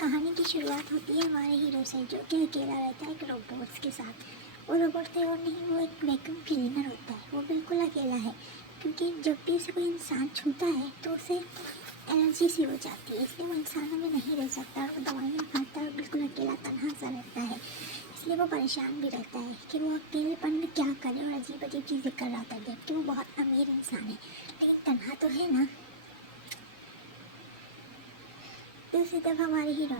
कहानी की शुरुआत होती है हमारे हीरो से, जो कि अकेला रहता है एक रोबोट्स के साथ। वो रोबोट से और नहीं, वो एक वैक्यूम क्लीनर होता है। वो बिल्कुल अकेला है क्योंकि जब भी उसे कोई इंसान छूता है तो उसे एलर्जी सी हो जाती है, इसलिए वो इंसानों में नहीं रह सकता और वो दवाइयाँ खाता है और बिल्कुल अकेला तन्हा सा रहता है। इसलिए वो परेशान भी रहता है कि वो अकेलेपन में क्या करे और अजीब अजीब चीज़ें कर रहा था, जबकि वो बहुत अमीर इंसान है लेकिन तन्हा तो है ना। दूसरी तरफ हमारे हीरो,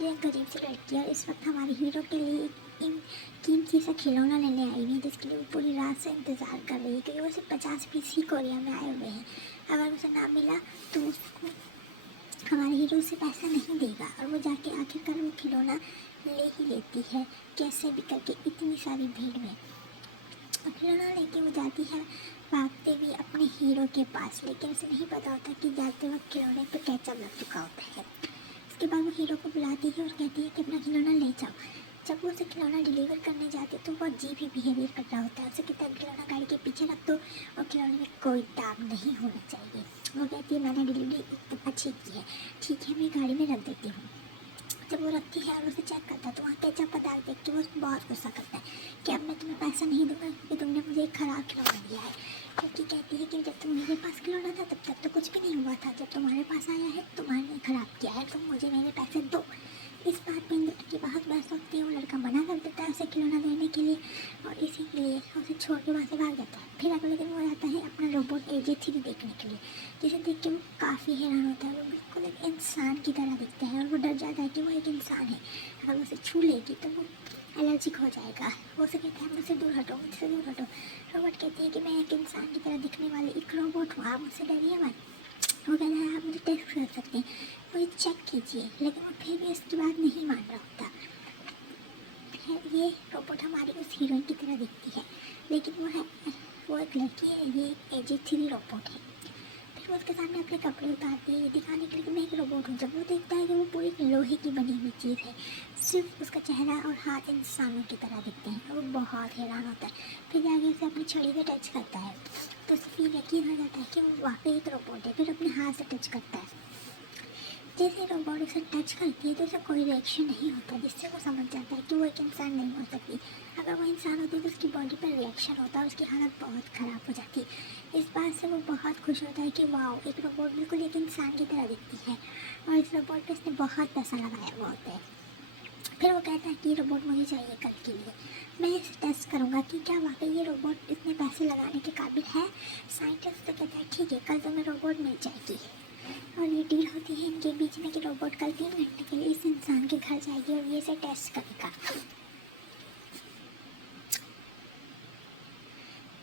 ये एक गरीब सी लड़की है और इस वक्त हमारे हीरो के लिए इन कीमती सा खिलौना लेने आई हुई है, जिसके लिए वो पूरी रात से इंतज़ार कर रही है क्योंकि वो सिर्फ 50 पीस ही कोरिया में आए हुए हैं। अगर उसे ना मिला तो उसको हमारे हीरो उसे पैसा नहीं देगा और वो जाके आखिरकार वो खिलौना ले ही लेती है, कैसे भी करके इतनी सारी भीड़ में। खिलौना लेके वो जाती है भागते हुए अपने हीरो के पास, लेकिन उसे नहीं पता होता कि जाते वक्त खिलौने पे कैचअप लग चुका होता है। उसके बाद वो हीरो को बुलाती है और कहती है कि अपना खिलौना ले जाओ। जब वो उसे खिलौना डिलीवर करने जाती है तो वो अजीब ही बिहेवियर कर रहा होता है। उसे कहता है खिलौना गाड़ी के पीछे रख दो और खिलौने में कोई दाग नहीं होना चाहिए। वो कहती है मैंने डिलीवरी एकदम अच्छी की है, ठीक है मैं गाड़ी में रख देती हूँ। जब वो रखती है और उसे चेक करता है तो वहाँ केचप का दाग देख के वो बहुत गुस्सा करता है कि अब मैं तुम्हें पैसा नहीं दूंगा क्योंकि तुमने मुझे एक ख़राब खिलौना दिया है। क्योंकि कहती है कि जब तुम मेरे पास खिलौना था तब तक तो कुछ भी नहीं हुआ था, जब तुम्हारे पास आया है तुम्हारे ख़राब किया है, तुम मुझे मेरे पैसे दो। इस बात पे इन दोनों की बहुत बहस होती है। वो लड़का मना कर देता है उसे खिलौना देने के लिए और इसी के लिए उसे छोड़ के वहाँ से भाग जाता है। फिर अगले दिन वो जाता है अपना रोबोट AJ3 देखने के लिए, जिसे देख के वो काफ़ी हैरान होता है। वो बिल्कुल एक इंसान की तरह दिखता है और वो डर जाता है कि वो एक इंसान है, अगर वो उसे छू लेगी तो वो एलर्जिक हो जाएगा। वो उसे कहता है मुझसे दूर हटो, मुझसे दूर हटो। रोबोट कहती है कि मैं एक इंसान की तरह दिखने वाली एक रोबोट हूँ, आप मुझसे डरिए मत। वो कहता है आप मुझे टेस्ट कर सकते हैं, मुझे चेक कीजिए, लेकिन वो फिर भी उसकी बात नहीं मान रहा होता है। ये रोबोट हमारी उस हीरोइन की तरह दिखती है लेकिन वो एक लड़की है, ये एक AJ3 रोबोट है। फिर वो उसके सामने अपने कपड़े उतारती है ये दिखाने के लिए कि मैं एक रोबोट हूँ। जब वो देखता है कि वो पूरी लोहे की बनी हुई चीज़ है, सिर्फ उसका चेहरा और हाथ इंसानों की तरह दिखते हैं, वो बहुत हैरान होता है। फिर जाके उसे अपनी छड़ी से टच करता है तो उसे फिर यकीन हो जाता है कि वो वाकई एक रोबोट है। फिर अपने हाथ से टच करता है, जैसे रोबोट उसे टच करती है तो उसे कोई रिएक्शन नहीं होता, जिससे वो समझ जाता है कि वो एक इंसान नहीं हो सकती। अगर वो इंसान होती तो उसकी बॉडी पर रिएक्शन होता और उसकी हालत बहुत ख़राब हो जाती। इस बात से वो बहुत खुश होता है कि वाह, एक रोबोट बिल्कुल एक इंसान की तरह दिखती है और इस रोबोट पर उसने बहुत पैसा लगाया हुआ होता है। फिर वो कहता है कि ये रोबोट मुझे चाहिए कल के लिए, मैं इसे टेस्ट करूँगा कि क्या वाकई ये रोबोट इतने पैसे लगाने के काबिल है। साइंटिस्ट से कहता है ठीक है, कल तुम्हें रोबोट मिल जाएगी। और ये डील होती है इनके बीच में कि रोबोट कल 3 घंटे के लिए इस इंसान के घर जाएगी और ये इसे टेस्ट करेगा।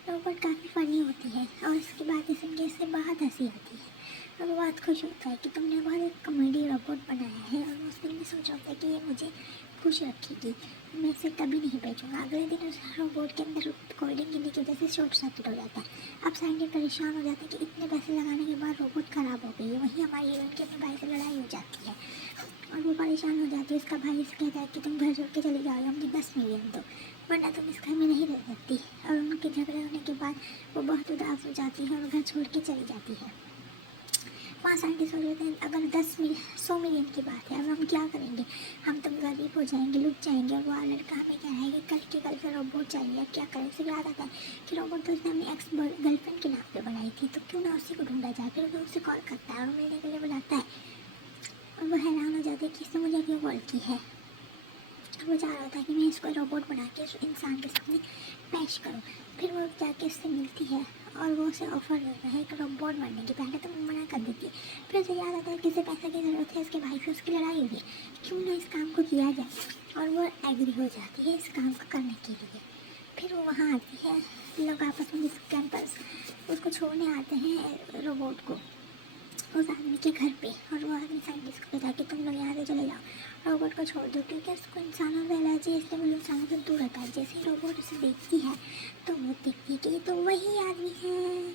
रोबोट काफ़ी फ़नी होती है और इसकी बातें सुन के इससे बहुत हंसी आती है और वो बहुत खुश होता है कि तुमने बहुत एक कॉमेडी रोबोट बनाया है। और वो उस दिन भी सोच रहा था कि ये मुझे खुश रखेगी, मैं इसे कभी नहीं बेचूंगा। अगले दिन उस रोबोट के अंदर कोडिंग गिरने की वजह से शॉर्ट सर्किट हो जाता है। अब साइंटिस्ट परेशान हो जाते हैं कि इतने पैसे लगाने के बाद रोबोट ख़राब हो गई है। वहीं हमारी हीरोइन की अपने भाई से लड़ाई हो जाती है और वो परेशान हो जाती है। उसका भाई से कहता है कि तुम घर छोड़ के चले जाओ, मुझे 10 मिलियन दो, वरना तुम इस घर में नहीं रह सकती। और उनके झगड़े होने के बाद वो बहुत उदास हो जाती है और घर छोड़ के चली जाती है। वहाँ साइंटिस्ट हो जाते हैं अगर 100 मिलियन की बात है, अब हम क्या करेंगे, हम तुम गरीब हो जाएंगे, लुट जाएंगे। और वो लड़का हमें कह रहा है कि कल के कल से रोबोट चाहिए, अब क्या करें। उसे याद आता है कि रोबोट तो उसने अपनी एक्स गर्लफ्रेंड के नाम पे बनाई थी, तो क्यों ना उसी को ढूंढा जाए। फिर वो उसे कॉल करता है और मिलने के लिए बुलाता है और वो हैरान हो जाते हैं कि इसने मुझे क्यों कॉल की है। वो चाह रहा था कि मैं इसको रोबोट बना के उस इंसान के सामने पेश करूं। फिर वो जाके उससे मिलती है और वो उसे ऑफर देता है एक रोबोट बनने की। पहले तो वो मना कर देती है, फिर उसे याद आता है कि उसे पैसे की ज़रूरत है, उसके भाई से उसकी लड़ाई हुई है, क्यों ना इस काम को किया जाए। और वो एग्री हो जाती है इस काम को करने के लिए। फिर वो वहाँ आती है, लोग आपस में कैंपस उसको छोड़ने आते हैं रोबोट को उस आदमी के घर पे। और वो आदमी साइंटिस्ट को कहता है कि तुम लोग यहाँ से चले जाओ, रोबोट को छोड़ दो, क्योंकि उसको इंसानों से एलर्जी है, इसलिए वो इंसानों से दूर रहता है। जैसे ही रोबोट उसे देखती है तो वो देखती है कि ये तो वही आदमी है